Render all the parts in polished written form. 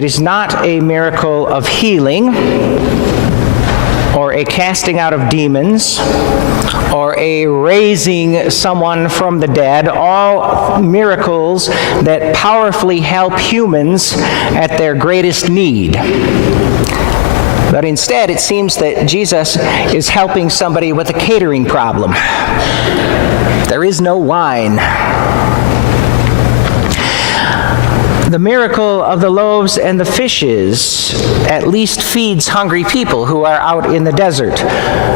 It is not a miracle of healing, or a casting out of demons, or a raising someone from the dead, all miracles that powerfully help humans at their greatest need. But instead, it seems that Jesus is helping somebody with a catering problem. There is no wine. The miracle of the loaves and the fishes at least feeds hungry people who are out in the desert.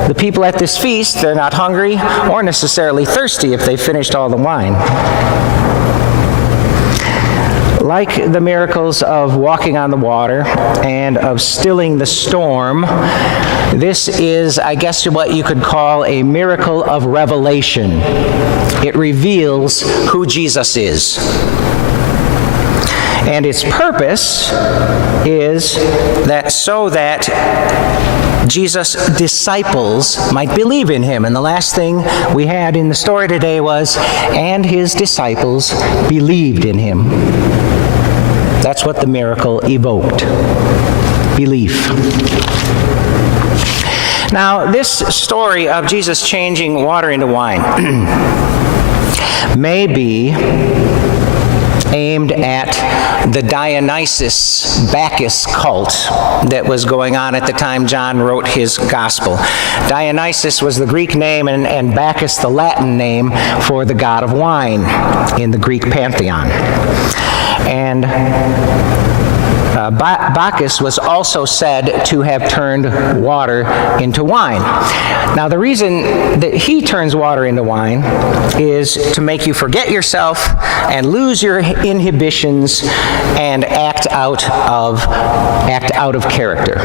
The people at this feast, they're not hungry or necessarily thirsty if they finished all the wine. Like the miracles of walking on the water and of stilling the storm, this is, I guess, what you could call a miracle of revelation. It reveals who Jesus is. And its purpose is that so that Jesus' disciples might believe in him. And the last thing we had in the story today was, and his disciples believed in him. That's what the miracle evoked. Belief. Now, this story of Jesus changing water into wine may be aimed at the Dionysus-Bacchus cult that was going on at the time John wrote his gospel. Dionysus was the Greek name and Bacchus the Latin name for the god of wine in the Greek pantheon. And Bacchus was also said to have turned water into wine. Now, the reason that he turns water into wine is to make you forget yourself and lose your inhibitions and act out of character.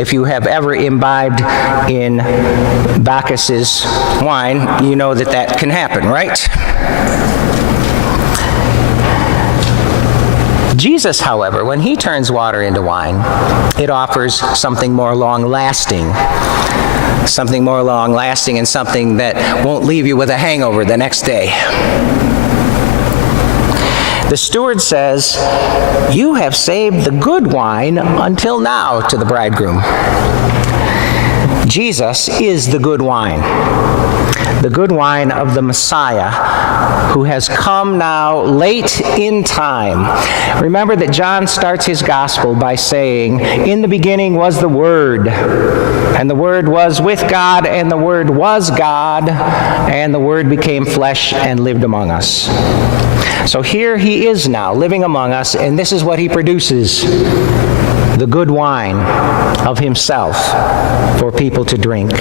If you have ever imbibed in Bacchus's wine, you know that can happen, right? Jesus, however, when he turns water into wine, it offers something more long-lasting and something that won't leave you with a hangover the next day. The steward says, "You have saved the good wine until now," to the bridegroom. Jesus is the good wine of the Messiah, who has come now late in time. Remember that John starts his gospel by saying, "In the beginning was the Word, and the Word was with God, and the Word was God, and the Word became flesh and lived among us." So here he is now, living among us, and this is what he produces: the good wine of himself for people to drink.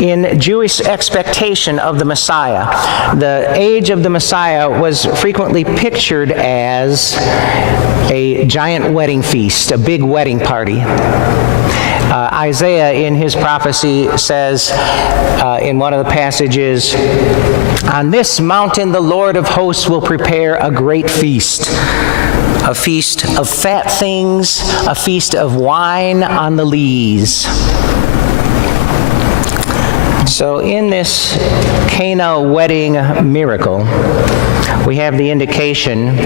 In Jewish expectation of the Messiah, the age of the Messiah was frequently pictured as a giant wedding feast, a big wedding party. Isaiah, in his prophecy, says in one of the passages, "On this mountain the Lord of hosts will prepare a great feast. A feast of fat things, a feast of wine on the lees." So in this Cana wedding miracle, we have the indication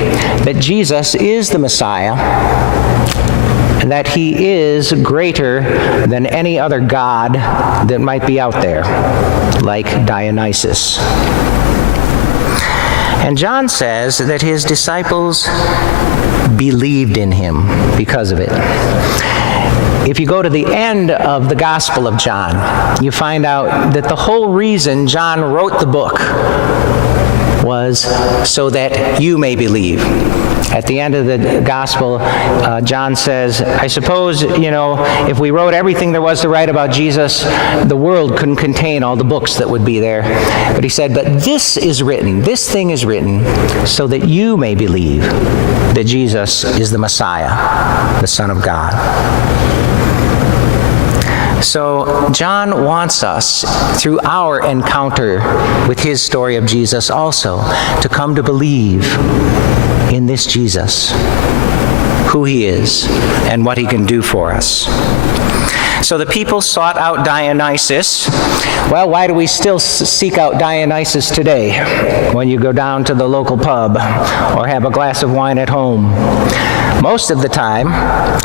that Jesus is the Messiah, and that he is greater than any other god that might be out there, like Dionysus. And John says that his disciples believed in him because of it. If you go to the end of the Gospel of John, you find out that the whole reason John wrote the book was so that you may believe. At the end of the Gospel, John says, I suppose, if we wrote everything there was to write about Jesus, the world couldn't contain all the books that would be there. But he said, but this thing is written, so that you may believe that Jesus is the Messiah, the Son of God. So John wants us, through our encounter with his story of Jesus also, to come to believe in this Jesus, who he is, and what he can do for us. So the people sought out Dionysus. Well, why do we still seek out Dionysus today when you go down to the local pub or have a glass of wine at home? Most of the time,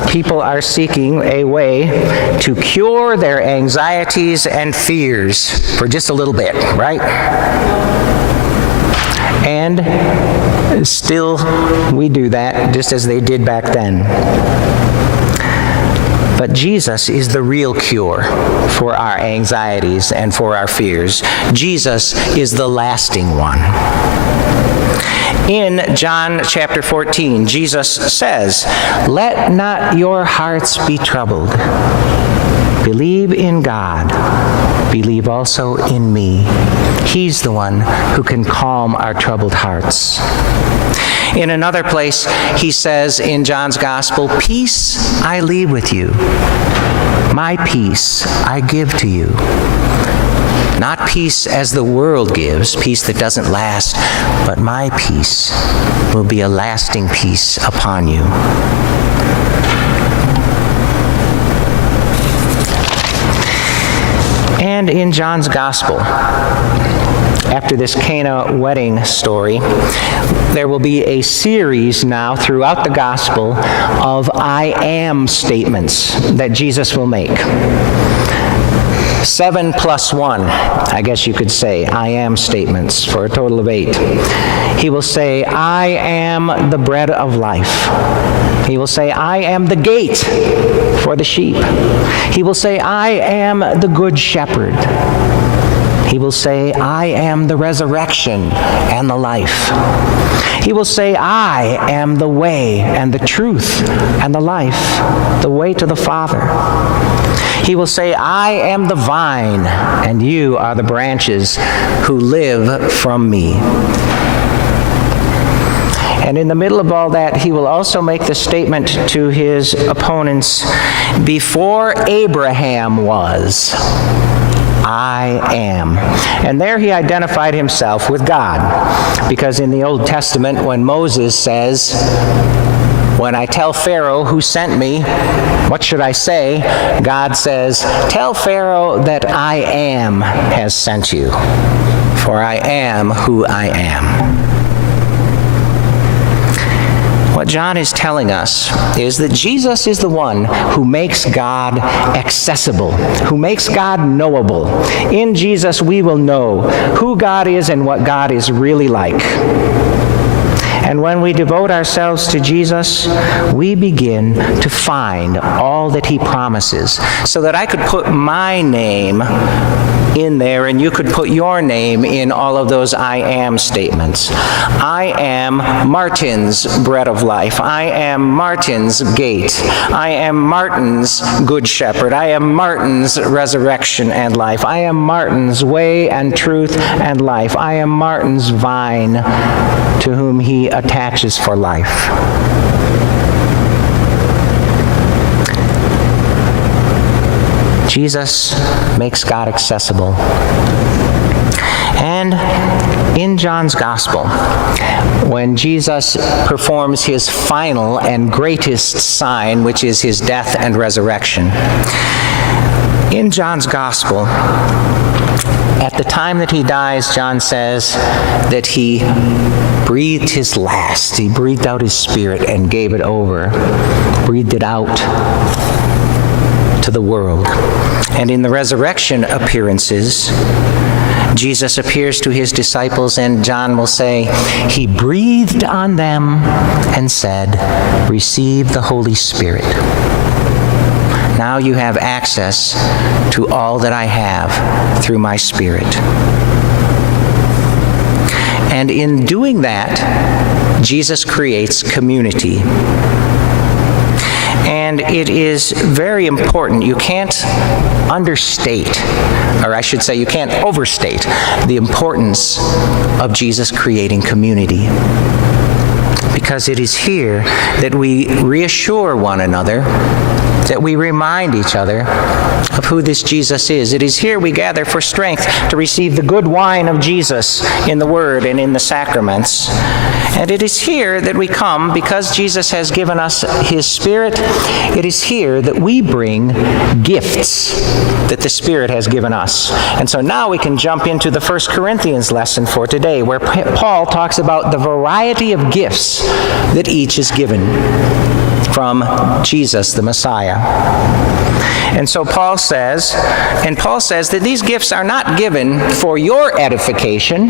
people are seeking a way to cure their anxieties and fears for just a little bit, right? And still, we do that just as they did back then. But Jesus is the real cure for our anxieties and for our fears. Jesus is the lasting one. In John chapter 14, Jesus says, "Let not your hearts be troubled. Believe in God. Believe also in me." He's the one who can calm our troubled hearts. In another place, he says in John's Gospel, "Peace I leave with you. My peace I give to you." Not peace as the world gives, peace that doesn't last, but my peace will be a lasting peace upon you. And in John's Gospel, after this Cana wedding story, there will be a series now throughout the Gospel of I am statements that Jesus will make. 7 plus 1, I guess you could say, I am statements for a total of 8. He will say, I am the bread of life. He will say, I am the gate for the sheep. He will say, I am the good shepherd. He will say, I am the resurrection and the life. He will say, I am the way and the truth and the life, the way to the Father. He will say, I am the vine, and you are the branches who live from me. And in the middle of all that, he will also make the statement to his opponents, before Abraham was, I am. And there he identified himself with God. Because in the Old Testament, when Moses says, when I tell Pharaoh who sent me, what should I say? God says, tell Pharaoh that I am has sent you, for I am who I am. What John is telling us is that Jesus is the one who makes God accessible, who makes God knowable. In Jesus, we will know who God is and what God is really like. And when we devote ourselves to Jesus, we begin to find all that he promises, so that I could put my name in there and you could put your name in all of those I am statements. I am Martin's bread of life. I am Martin's gate. I am Martin's good shepherd. I am Martin's resurrection and life. I am Martin's way and truth and life. I am Martin's vine to whom he attaches for life. Jesus makes God accessible. And in John's Gospel, when Jesus performs his final and greatest sign, which is his death and resurrection, in John's Gospel, at the time that he dies, John says that he breathed his last. He breathed out his spirit and gave it over, breathed it out to the world. And in the resurrection appearances, Jesus appears to his disciples, and John will say, he breathed on them and said, receive the Holy Spirit. Now you have access to all that I have through my Spirit. And in doing that, Jesus creates community. And it is very important. You can't understate, or I should say you can't overstate, the importance of Jesus creating community. Because it is here that we reassure one another, that we remind each other of who this Jesus is. It is here we gather for strength to receive the good wine of Jesus in the Word and in the sacraments. And it is here that we come, because Jesus has given us his Spirit, it is here that we bring gifts that the Spirit has given us. And so now we can jump into the 1 Corinthians lesson for today, where Paul talks about the variety of gifts that each is given from Jesus, the Messiah. And so Paul says that these gifts are not given for your edification.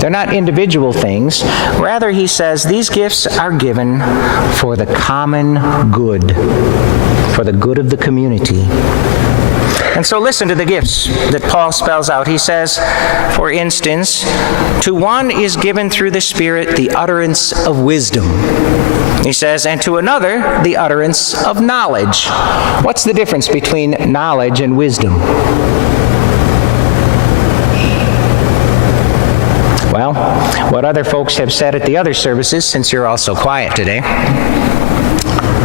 They're not individual things. Rather, he says, these gifts are given for the common good, for the good of the community. And so listen to the gifts that Paul spells out. He says, for instance, to one is given through the Spirit the utterance of wisdom. He says, and to another, the utterance of knowledge. What's the difference between knowledge and wisdom? Well, what other folks have said at the other services, since you're all so quiet today,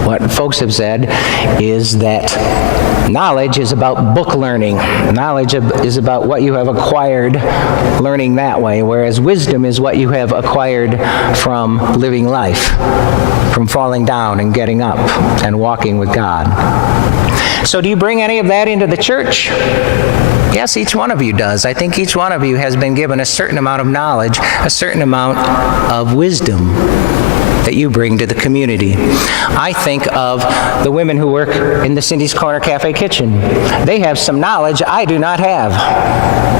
what folks have said is that knowledge is about book learning. Knowledge is about what you have acquired learning that way, whereas wisdom is what you have acquired from living life, from falling down and getting up and walking with God. So do you bring any of that into the church? Yes, each one of you does. I think each one of you has been given a certain amount of knowledge, a certain amount of wisdom that you bring to the community. I think of the women who work in the Cindy's Corner Cafe kitchen. They have some knowledge I do not have.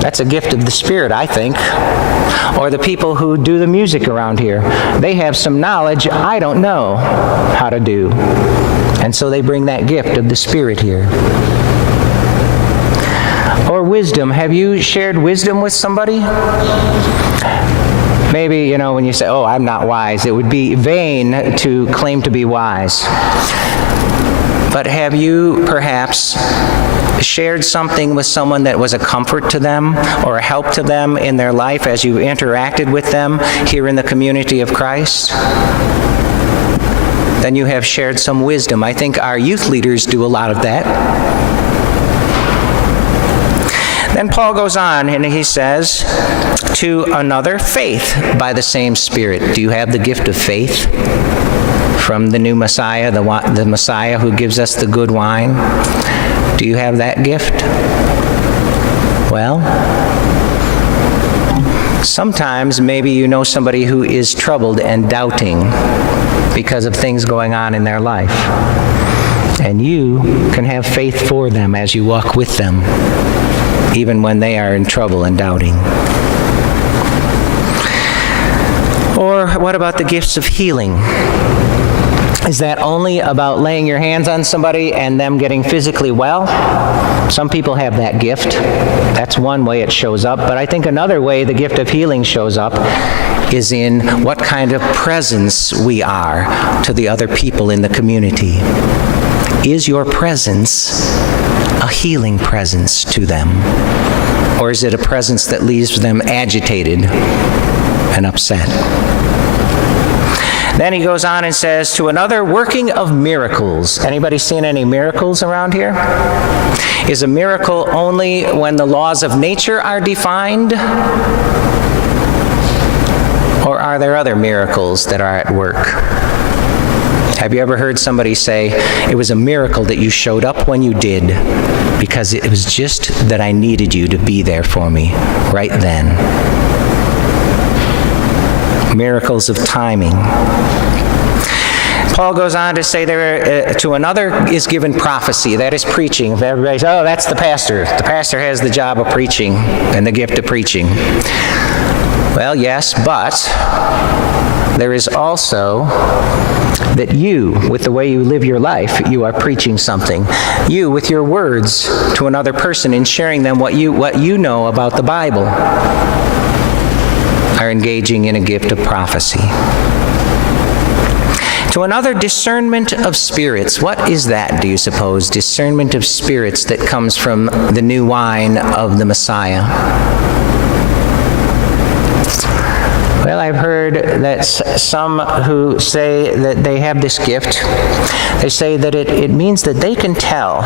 That's a gift of the Spirit, I think. Or the people who do the music around here. They have some knowledge I don't know how to do. And so they bring that gift of the Spirit here. Or wisdom. Have you shared wisdom with somebody? Maybe, when you say, oh, I'm not wise, it would be vain to claim to be wise. But have you perhaps shared something with someone that was a comfort to them or a help to them in their life as you interacted with them here in the community of Christ? Then you have shared some wisdom. I think our youth leaders do a lot of that. Then Paul goes on and he says, to another, faith by the same Spirit. Do you have the gift of faith from the new Messiah, the Messiah who gives us the good wine? Do you have that gift? Well, sometimes maybe you know somebody who is troubled and doubting because of things going on in their life. And you can have faith for them as you walk with them, even when they are in trouble and doubting. Or what about the gifts of healing? Is that only about laying your hands on somebody and them getting physically well? Some people have that gift. That's one way it shows up. But I think another way the gift of healing shows up is in what kind of presence we are to the other people in the community. Is your presence a healing presence to them? Or is it a presence that leaves them agitated and upset? Then he goes on and says, to another, working of miracles. Anybody seen any miracles around here? Is a miracle only when the laws of nature are defined? Or are there other miracles that are at work? Have you ever heard somebody say, it was a miracle that you showed up when you did, because it was just that I needed you to be there for me right then? Miracles of timing. Paul goes on to say to another is given prophecy, that is preaching. If everybody says, oh, that's the pastor. The pastor has the job of preaching and the gift of preaching. Well, yes, but there is also that you, with the way you live your life, you are preaching something. You, with your words to another person and sharing them what you know about the Bible, are engaging in a gift of prophecy. To another, discernment of spirits. What is that, do you suppose? Discernment of spirits that comes from the new wine of the Messiah. Well, Well, I've heard that some who say that they have this gift, they say that it means that they can tell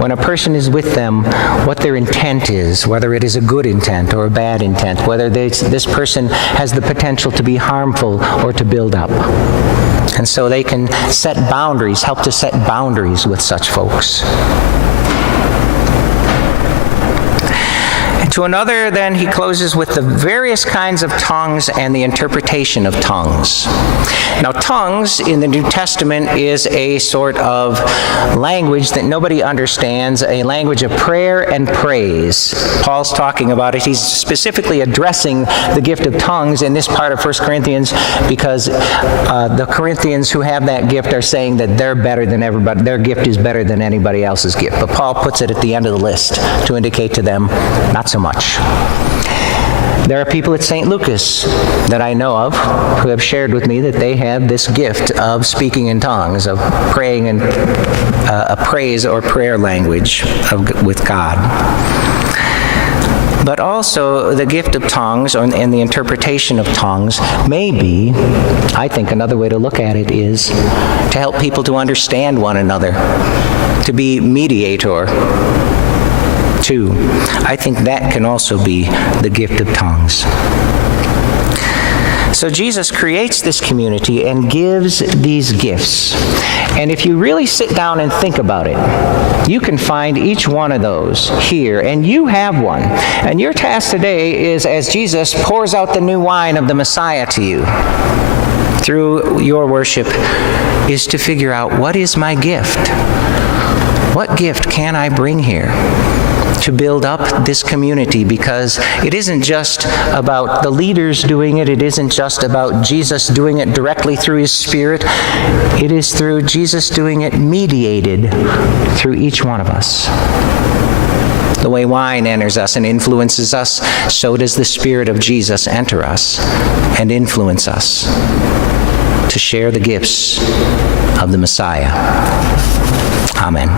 when a person is with them what their intent is, whether it is a good intent or a bad intent, whether this person has the potential to be harmful or to build up. And so they can set boundaries, help to set boundaries with such folks. To another, then, he closes with the various kinds of tongues and the interpretation of tongues. Now, tongues in the New Testament is a sort of language that nobody understands, a language of prayer and praise. Paul's talking about it. He's specifically addressing the gift of tongues in this part of 1 Corinthians because the Corinthians who have that gift are saying that they're better than everybody. Their gift is better than anybody else's gift. But Paul puts it at the end of the list to indicate to them, not so much. There are people at St. Lucas that I know of who have shared with me that they have this gift of speaking in tongues, of praying in a praise or prayer language with God. But also the gift of tongues and the interpretation of tongues may be, I think another way to look at it is to help people to understand one another, to be mediator. Too. I think that can also be the gift of tongues. So Jesus creates this community and gives these gifts. And if you really sit down and think about it, you can find each one of those here, and you have one. And your task today is, as Jesus pours out the new wine of the Messiah to you through your worship, is to figure out, what is my gift? What gift can I bring here to build up this community? Because it isn't just about the leaders doing it. It isn't just about Jesus doing it directly through his Spirit. It is through Jesus doing it mediated through each one of us. The way wine enters us and influences us, so does the Spirit of Jesus enter us and influence us to share the gifts of the Messiah. Amen.